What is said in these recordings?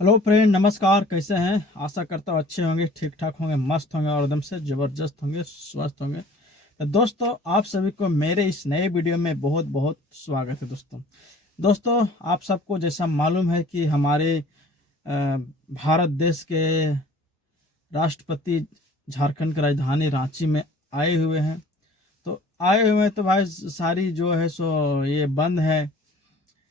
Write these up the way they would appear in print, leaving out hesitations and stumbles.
Hello friend, नमस्कार। कैसे हैं? आशा करता हूँ अच्छे होंगे, ठीक ठाक होंगे, मस्त होंगे और एकदम से ज़बरदस्त होंगे, स्वस्थ होंगे। तो दोस्तों, आप सभी को मेरे इस नए वीडियो में बहुत बहुत स्वागत है। दोस्तों, आप सबको जैसा मालूम है कि हमारे भारत देश के राष्ट्रपति झारखंड की राजधानी रांची में आए हुए हैं। तो आए हुए हैं तो भाई सारी जो है सो ये बंद है।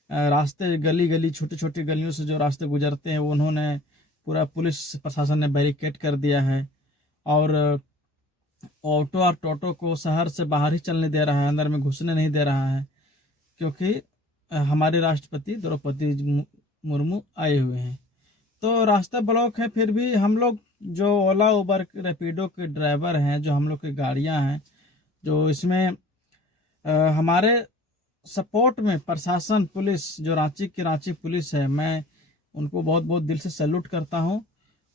रास्ते गली गली छोटी छोटी गलियों से जो रास्ते गुजरते हैं वो उन्होंने पूरा पुलिस प्रशासन ने बैरिकेड कर दिया है। और ऑटो और टोटो को शहर से बाहर ही चलने दे रहा है, अंदर में घुसने नहीं दे रहा है, क्योंकि हमारे राष्ट्रपति द्रौपदी मुर्मू आए हुए हैं। तो रास्ता ब्लॉक है, फिर भी हम लोग जो ओला उबर रैपिडो के ड्राइवर हैं, जो हम लोग की गाड़ियां हैं, जो इसमें हमारे सपोर्ट में प्रशासन पुलिस, जो रांची की रांची पुलिस है, मैं उनको बहुत बहुत दिल से सैल्यूट करता हूं।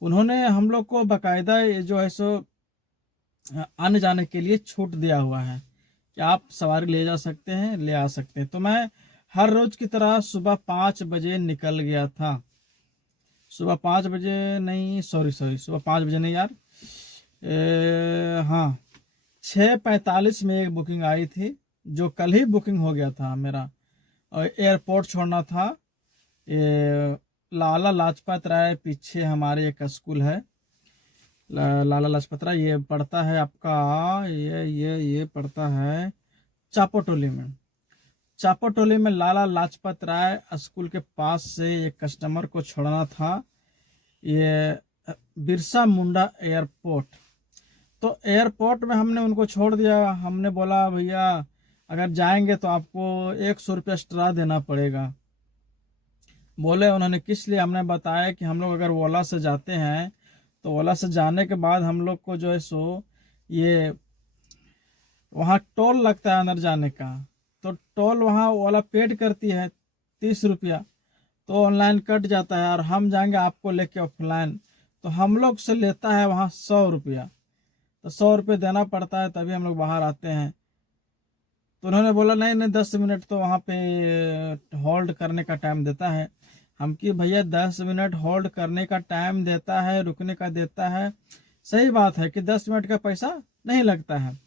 उन्होंने हम लोग को बाकायदा ये जो है सो आने जाने के लिए छूट दिया हुआ है कि आप सवारी ले जा सकते हैं, ले आ सकते हैं। तो मैं हर रोज की तरह सुबह 5 बजे निकल गया था। सुबह 5 बजे नहीं, सॉरी, सुबह 5 बजे नहीं यार, हाँ, 6:45 में एक बुकिंग आई थी, जो कल ही बुकिंग हो गया था मेरा। और एयरपोर्ट छोड़ना था। ये लाला लाजपत राय पीछे हमारे एक स्कूल है, लाला लाजपत राय, ये पड़ता है आपका, ये पड़ता है चापोटोली में। चापोटोली में लाला लाजपत राय स्कूल के पास से एक कस्टमर को छोड़ना था, ये बिरसा मुंडा एयरपोर्ट। तो एयरपोर्ट में हमने उनको छोड़ दिया। हमने बोला भैया अगर जाएंगे तो आपको 100 रुपया एक्स्ट्रा देना पड़ेगा। बोले उन्होंने किस लिए? हमने बताया कि हम लोग अगर ओला से जाते हैं तो ओला से जाने के बाद हम लोग को जो है सो ये वहाँ टोल लगता है अंदर जाने का। तो टोल वहाँ ओला पेड करती है 30 रुपया, तो ऑनलाइन कट जाता है। और हम जाएंगे आपको लेके ऑफलाइन, तो हम लोग से लेता है वहाँ 100 रुपया। तो 100 रुपये देना पड़ता है, तभी हम लोग बाहर आते हैं। तो उन्होंने बोला नहीं नहीं, 10 मिनट तो वहाँ पे होल्ड करने का टाइम देता है। हम कि भैया 10 मिनट होल्ड करने का टाइम देता है, रुकने का देता है, सही बात है कि 10 मिनट का पैसा नहीं लगता है,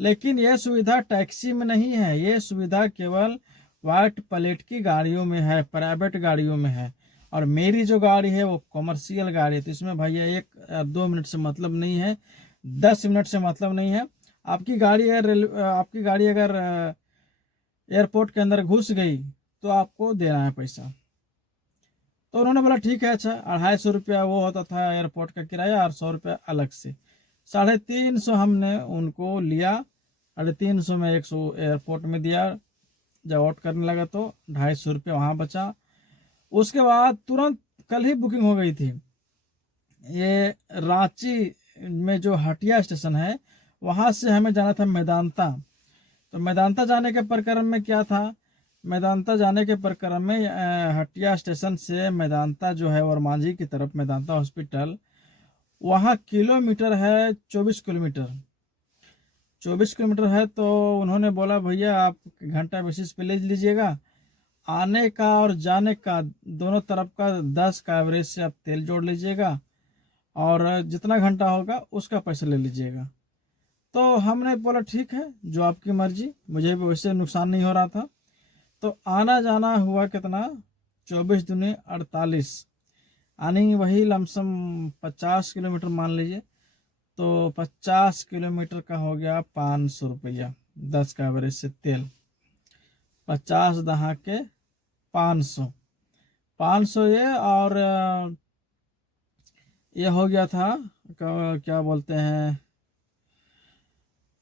लेकिन यह सुविधा टैक्सी में नहीं है। ये सुविधा केवल व्हाइट प्लेट की गाड़ियों में है, प्राइवेट गाड़ियों में है। और मेरी जो गाड़ी है वो कॉमर्शियल गाड़ी है, तो इसमें भैया 1-2 मिनट से मतलब नहीं है, 10 मिनट से मतलब नहीं है। आपकी गाड़ी अगर एयरपोर्ट के अंदर घुस गई तो आपको देना है पैसा। तो उन्होंने बोला ठीक है, अच्छा 250 रुपया वो होता था एयरपोर्ट का किराया, और 100 रुपया अलग से, 350 हमने उनको लिया। 350 में 100 एयरपोर्ट में दिया। जब आउट करने लगा तो 250 रुपया वहाँ बचा। उसके बाद तुरंत कल ही बुकिंग हो गई थी। ये रांची में जो हटिया स्टेशन है, वहाँ से हमें जाना था मेदांता। तो मेदांता जाने के प्रकरण में क्या था, मेदांता जाने के प्रकरण में हटिया स्टेशन से मेदांता जो है, और मांझी की तरफ मेदांता हॉस्पिटल, वहाँ किलोमीटर है 24 किलोमीटर। 24 किलोमीटर है। तो उन्होंने बोला भैया आप घंटा बेसिस पे ले लीजिएगा, आने का और जाने का दोनों तरफ का 10 का एवरेज से आप तेल जोड़ लीजिएगा, और जितना घंटा होगा उसका पैसा ले लीजिएगा। तो हमने बोला ठीक है, जो आपकी मर्जी, मुझे भी वैसे नुकसान नहीं हो रहा था। तो आना जाना हुआ कितना, 24 दूनी 48, आनी वही लमसम 50 किलोमीटर मान लीजिए। तो 50 किलोमीटर का हो गया 500 रुपया, 10 का एवरेज से तेल, 50 दहा के 500, 500 ये। और ये हो गया था, क्या बोलते हैं,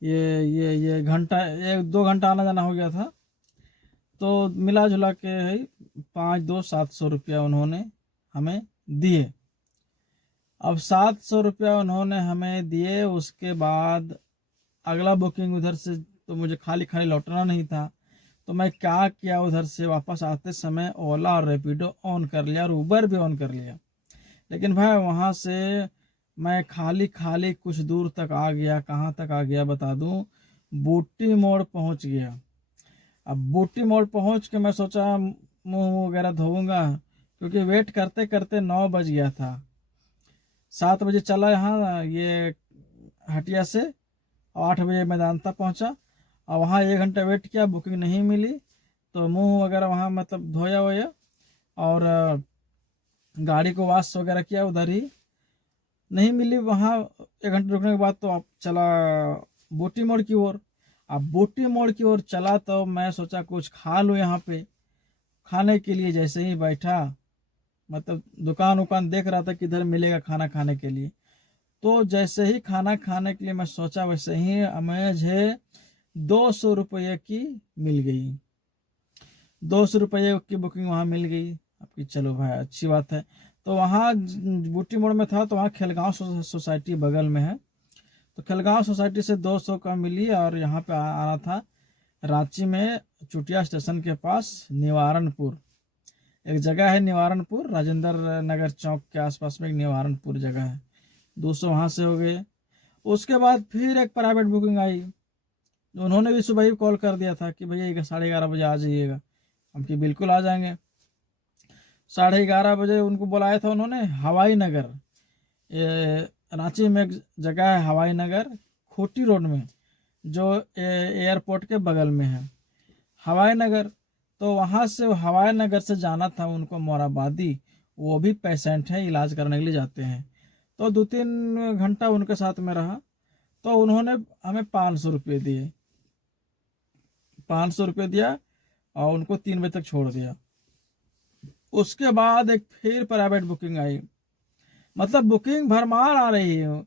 ये घंटा, 1-2 घंटा आना जाना हो गया था। तो मिला जुला के है 5-2 700 रुपया उन्होंने हमें दिए। अब 700 रुपया उन्होंने हमें दिए, उसके बाद अगला बुकिंग उधर से, तो मुझे खाली खाली लौटना नहीं था। तो मैं क्या किया, उधर से वापस आते समय ओला और रैपिडो ऑन कर लिया और उबर भी ऑन कर लिया। लेकिन भाई वहाँ से मैं खाली खाली कुछ दूर तक आ गया। कहाँ तक आ गया बता दूँ, बूटी मोड़ पहुँच गया। अब बूटी मोड़ पहुँच के मैं सोचा मुंह वगैरह धोऊंगा, क्योंकि वेट करते करते 9 बज गया था। 7 बजे चला यहाँ ये हटिया से, 8 बजे मैदानता पहुँचा और वहाँ 1 घंटा वेट किया, बुकिंग नहीं मिली। तो मुंह वगैरह वहाँ मतलब धोया वोया और गाड़ी को वॉश वगैरह किया उधर ही, नहीं मिली वहाँ। 1 घंटे रुकने के बाद तो आप चला बूटी मोड़ की ओर। अब बूटी मोड़ की ओर चला तो मैं सोचा कुछ खा लूँ यहाँ पे। खाने के लिए जैसे ही बैठा, मतलब दुकान उकान देख रहा था किधर मिलेगा खाना खाने के लिए। तो जैसे ही खाना खाने के लिए मैं सोचा, वैसे ही मुझे 200 रुपये की मिल गई। 200 रुपये की बुकिंग वहाँ मिल गई आपकी। चलो भाई अच्छी बात है। तो वहाँ बूटी मोड़ में था, तो वहाँ खेलगांव सोसाइटी बगल में है, तो खेलगांव सोसाइटी से 200 का मिली। और यहाँ पे आना था रांची में चुटिया स्टेशन के पास निवारणपुर, एक जगह है निवारणपुर, राजेंद्र नगर चौक के आसपास में एक निवारणपुर जगह है। 200 वहाँ से हो गए। उसके बाद फिर एक प्राइवेट बुकिंग आई, उन्होंने भी सुबह ही कॉल कर दिया था कि भैया 11:30 बजे आ जाइएगा। हम कि बिल्कुल आ जाएंगे। 11:30 बजे उनको बुलाया था उन्होंने हवाई नगर, रांची में एक जगह है हवाई नगर, खूंटी रोड में, जो एयरपोर्ट के बगल में है हवाई नगर। तो वहाँ से हवाई नगर से जाना था उनको मोराबादी, वो भी पेशेंट है, इलाज करने के लिए जाते हैं। तो 2-3 घंटा उनके साथ में रहा। तो उन्होंने हमें 500 रुपये दिए, 500 रुपये दिया और उनको 3 बजे तक छोड़ दिया। उसके बाद एक फिर प्राइवेट बुकिंग आई, मतलब बुकिंग भरमार आ रही है।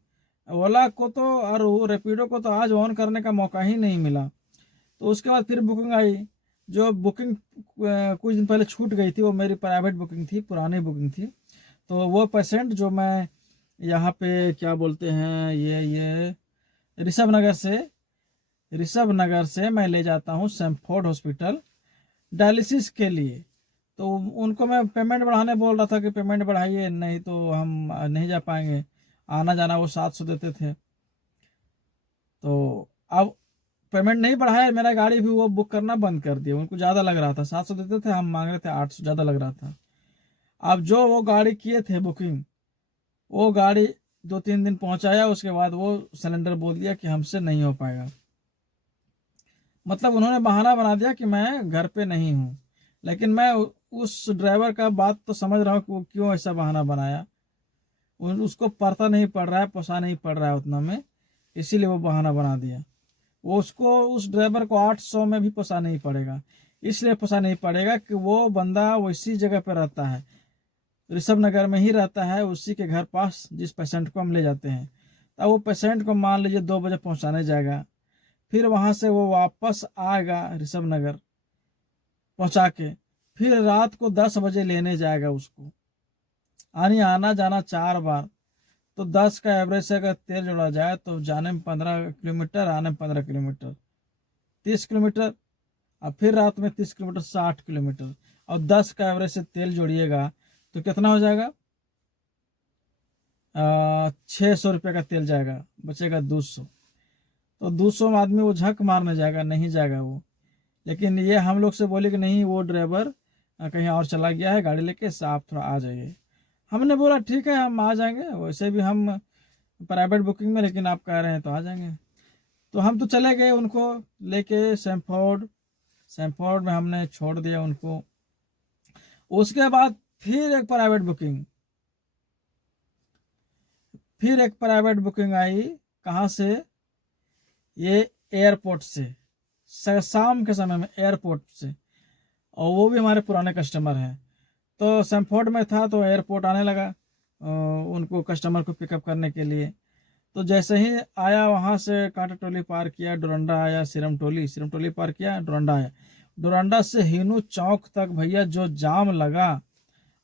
ओला को तो और रैपिडो को तो आज ऑन करने का मौका ही नहीं मिला। तो उसके बाद फिर बुकिंग आई, जो बुकिंग कुछ दिन पहले छूट गई थी, वो मेरी प्राइवेट बुकिंग थी, पुरानी बुकिंग थी। तो वो पेशेंट जो मैं यहाँ पे क्या बोलते हैं ये ऋषभ नगर से मैं ले जाता हूँ सैमफोर्ड हॉस्पिटल डायलिसिस के लिए। तो उनको मैं पेमेंट बढ़ाने बोल रहा था कि पेमेंट बढ़ाइए, नहीं तो हम नहीं जा पाएंगे। आना जाना वो 700 देते थे। तो अब पेमेंट नहीं बढ़ाया, मेरा गाड़ी भी वो बुक करना बंद कर दिया। उनको ज़्यादा लग रहा था, 700 देते थे, हम मांग रहे थे 800, ज़्यादा लग रहा था। अब जो वो गाड़ी किए थे बुकिंग, वो गाड़ी 2-3 दिन पहुंचाया, उसके बाद वो सिलेंडर बोल दिया कि हमसे नहीं हो पाएगा। मतलब उन्होंने बहाना बना दिया कि मैं घर पे नहीं हूँ। लेकिन मैं उस ड्राइवर का बात तो समझ रहा हूँ कि वो क्यों ऐसा बहाना बनाया। उसको पता नहीं पड़ रहा है, पोसा नहीं पड़ रहा है उतना में, इसीलिए वो बहाना बना दिया। वो उसको उस ड्राइवर को 800 में भी पोसा नहीं पड़ेगा। इसलिए पोसा नहीं पड़ेगा कि वो बंदा वैसी जगह पर रहता है, ऋषभ नगर में ही रहता है, उसी के घर पास जिस पेशेंट को हम ले जाते हैं। तब वो पेशेंट को मान लीजिए 2 बजे पहुंचाने जाएगा, फिर वहां से वो वापस आएगा ऋषभ नगर पहुंचा के, फिर रात को 10 बजे लेने जाएगा उसको। आना जाना 4 बार, तो 10 का एवरेज से अगर तेल जोड़ा जाए तो जाने में 15 किलोमीटर, आने में 15 किलोमीटर, 30 किलोमीटर। और फिर रात में 30 किलोमीटर, 60 किलोमीटर। और 10 का एवरेज से तेल जोड़िएगा तो कितना हो जाएगा? 600 रुपये का तेल जाएगा, बचेगा 200। तो 200 में आदमी वो झक मारने जाएगा, नहीं जाएगा वो। लेकिन ये हम लोग से बोले कि नहीं, वो ड्राइवर कहीं और चला गया है गाड़ी लेके, आप थोड़ा आ जाइए। हमने बोला ठीक है हम आ जाएंगे, वैसे भी हम प्राइवेट बुकिंग में, लेकिन आप कह रहे हैं तो आ जाएंगे। तो हम तो चले गए उनको लेके सैमफोर्ड में हमने छोड़ दिया उनको। उसके बाद फिर एक प्राइवेट बुकिंग आई। कहाँ से? ये एयरपोर्ट से, शाम के समय में एयरपोर्ट से, और वो भी हमारे पुराने कस्टमर हैं। तो सैमफोर्ड में था तो एयरपोर्ट आने लगा उनको कस्टमर को पिकअप करने के लिए। तो जैसे ही आया, वहाँ से कांटा टोली पार किया, डोरंडा आया, सिरम टोली पार किया, डोरंडा आया। डोरंडा से हिनू चौक तक भैया जो जाम लगा,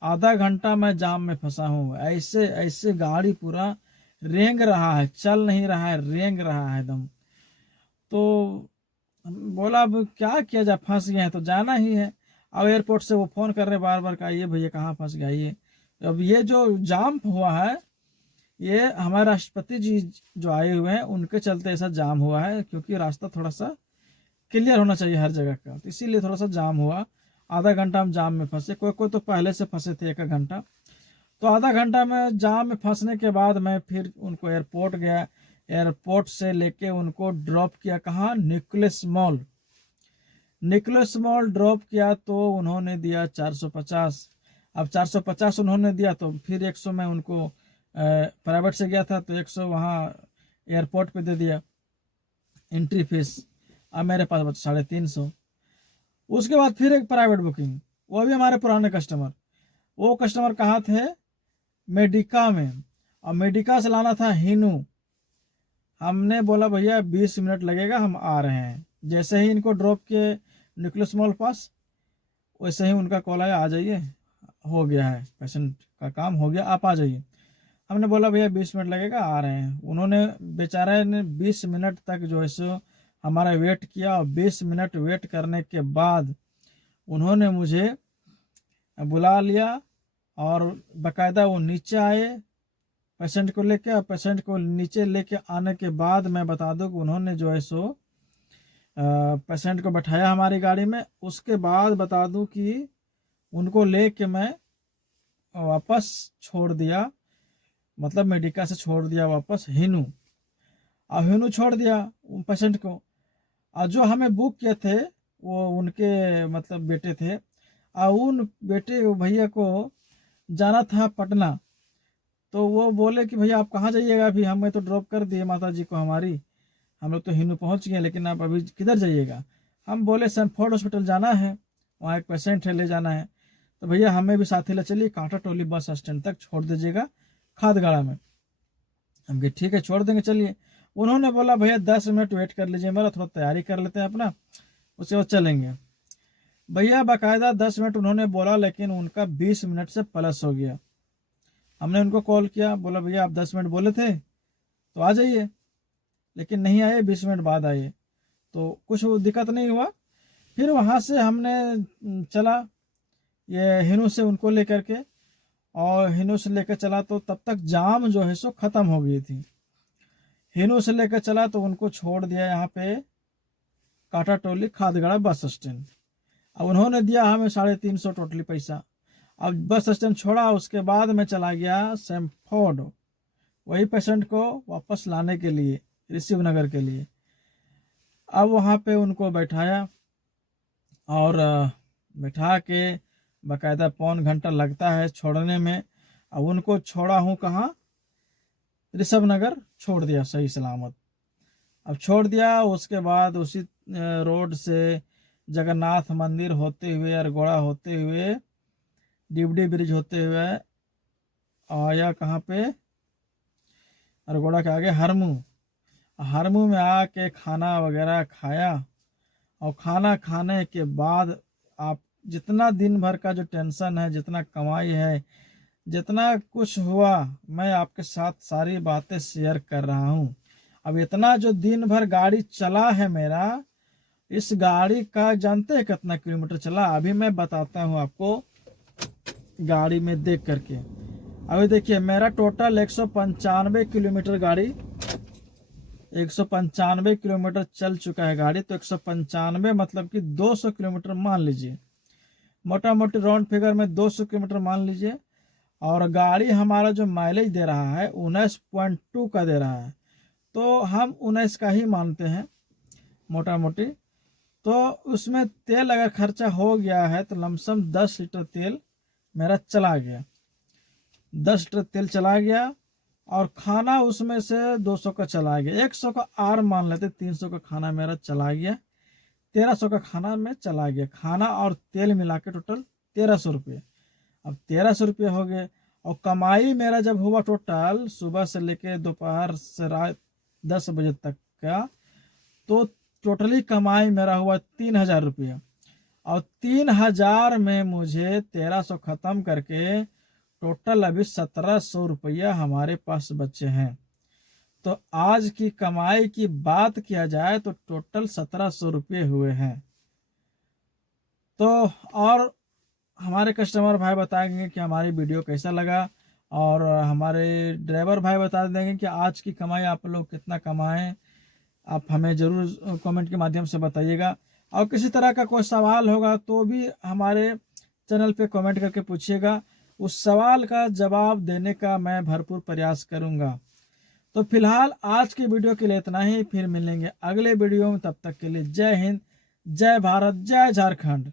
आधा घंटा मैं जाम में फंसा हूँ। ऐसे ऐसे गाड़ी पूरा रेंग रहा है, चल नहीं रहा है, रेंग रहा है एकदम। तो बोला अब क्या किया जाए, फंस गए हैं तो जाना ही है। अब एयरपोर्ट से वो फ़ोन कर रहे बार बार, का ये भैया कहाँ फंस गया ये। अब ये जो जाम हुआ है, ये हमारे राष्ट्रपति जी जो आए हुए हैं उनके चलते ऐसा जाम हुआ है, क्योंकि रास्ता थोड़ा सा क्लियर होना चाहिए हर जगह का, तो इसीलिए थोड़ा सा जाम हुआ। आधा घंटा हम जाम में फंसे, कोई कोई तो पहले से फंसे थे 1 घंटा। तो आधा घंटा में जाम में फंसने के बाद मैं फिर उनको एयरपोर्ट गया, एयरपोर्ट से लेके उनको ड्रॉप किया कहाँ, Nicholas mall. Nicholas mall drop किया तो उन्होंने दिया 450। अब 450 उन्होंने दिया तो फिर 100 मैं उनको प्राइवेट से गया था तो 100 वहाँ एयरपोर्ट पे दे दिया एंट्री फीस। अब मेरे पास बचा 350। उसके बाद फिर एक प्राइवेट बुकिंग, वो भी हमारे पुराने कस्टमर। वो कस्टमर कहाँ थे, मेडिका में। और मेडिका से लाना था हिनू। हमने बोला भैया 20 मिनट लगेगा, हम आ रहे हैं। जैसे ही इनको ड्रॉप किए निकोलस मॉल पास, वैसे ही उनका कॉल आया, आ जाइए, हो गया है, पेशेंट का काम हो गया, आप आ जाइए। हमने बोला भैया 20 मिनट लगेगा, आ रहे हैं। उन्होंने बेचारे ने 20 मिनट तक जो है सो हमारा वेट किया। और 20 मिनट वेट करने के बाद उन्होंने मुझे बुला लिया और बाकायदा वो नीचे आए पेशेंट को लेके। और पेशेंट को नीचे लेके आने के बाद मैं बता दूं कि उन्होंने जो है सो पेशेंट को बैठाया हमारी गाड़ी में। उसके बाद बता दूं कि उनको लेके मैं वापस छोड़ दिया, मतलब मेडिका से छोड़ दिया वापस हिनू। और हिनू छोड़ दिया पेशेंट को। और जो हमें बुक किए थे वो उनके मतलब बेटे थे, और उन बेटे भैया को जाना था पटना। तो वो बोले कि भैया आप कहाँ जाइएगा, अभी हमें तो ड्रॉप कर दिए माता जी को हमारी, हम लोग तो हिनू पहुँच गए, लेकिन आप अभी किधर जाइएगा। हम बोले सैनफोर्ड हॉस्पिटल जाना है, वहाँ एक पेशेंट है, ले जाना है। तो भैया हमें भी साथ ही ले चलिए, कांटा टोली बस स्टैंड तक छोड़ दीजिएगा खादगाड़ा में। हम कहे ठीक है छोड़ देंगे, चलिए। उन्होंने बोला भैया 10 मिनट वेट कर लीजिए मेरा, थोड़ा तैयारी कर लेते हैं अपना, उसके बाद चलेंगे। भैया बाकायदा 10 मिनट उन्होंने बोला, लेकिन उनका 20 मिनट से प्लस हो गया। हमने उनको कॉल किया, बोला भैया आप 10 मिनट बोले थे तो आ जाइए, लेकिन नहीं आए, 20 मिनट बाद आए। तो कुछ दिक्कत नहीं हुआ। फिर वहाँ से हमने चला ये हिनू से उनको लेकर के, और हिनू से लेकर चला तो तब तक जाम जो है सो ख़त्म हो गई थी। हिनू से लेकर चला तो उनको छोड़ दिया यहाँ पे कांटा टोली खादगड़ा बस स्टैंड। अब उन्होंने दिया हमें 350 टोटली पैसा। अब बस स्टैंड छोड़ा, उसके बाद मैं चला गया सैनफोर्ड, वही पेशेंट को वापस लाने के लिए, ऋषिव नगर के लिए। अब वहाँ पे उनको बैठाया और बैठा के बाकायदा 1.25 घंटा लगता है छोड़ने में। अब उनको छोड़ा हूँ कहाँ, ऋषभ नगर छोड़ दिया सही सलामत। अब छोड़ दिया, उसके बाद उसी रोड से जगन्नाथ मंदिर होते हुए, अरगोड़ा होते हुए, डिबडी ब्रिज होते हुए आया कहाँ पे, अरगोड़ा के आगे हरमू। हरमू में आके खाना वगैरह खाया। और खाना खाने के बाद आप जितना दिन भर का जो टेंशन है, जितना कमाई है, जितना कुछ हुआ, मैं आपके साथ सारी बातें शेयर कर रहा हूँ। अब इतना जो दिन भर गाड़ी चला है मेरा, इस गाड़ी का जानते हैं कितना किलोमीटर चला, अभी मैं बताता हूँ आपको गाड़ी में देख करके। अभी देखिए मेरा टोटल 195 किलोमीटर गाड़ी, 195 किलोमीटर चल चुका है गाड़ी। तो 195 मतलब कि 200 किलोमीटर मान लीजिए, मोटा मोटी राउंड फिगर में 200 किलोमीटर मान लीजिए। और गाड़ी हमारा जो माइलेज दे रहा है 19.2 का दे रहा है, तो हम 19 का ही मानते हैं मोटा मोटी। तो उसमें तेल अगर खर्चा हो गया है तो लमसम 10 लीटर तेल मेरा चला गया, 10 लीटर तेल चला गया। और खाना उसमें से 200 का चला गया, 100 का आर मान लेते, 300 का खाना मेरा चला गया, 1300 का खाना में चला गया। खाना और तेल मिला के टोटल 1300 रुपये। अब 1300 रुपये हो गए। और कमाई मेरा जब हुआ टोटल सुबह से लेके दोपहर से रात 10 बजे तक का, तो टोटली कमाई मेरा हुआ 3000 रुपये। और 3000 में मुझे 1300 ख़त्म करके टोटल अभी 1700 रुपया हमारे पास बचे हैं। तो आज की कमाई की बात किया जाए तो टोटल 1700 रुपये हुए हैं। तो और हमारे कस्टमर भाई बताएंगे कि हमारी वीडियो कैसा लगा, और हमारे ड्राइवर भाई बता देंगे कि आज की कमाई आप लोग कितना कमाएं। आप हमें ज़रूर कमेंट के माध्यम से बताइएगा। और किसी तरह का कोई सवाल होगा तो भी हमारे चैनल पे कमेंट करके पूछिएगा, उस सवाल का जवाब देने का मैं भरपूर प्रयास करूंगा। तो फिलहाल आज की वीडियो के लिए इतना ही, फिर मिलेंगे अगले वीडियो में। तब तक के लिए जय हिंद, जय भारत, जय झारखंड।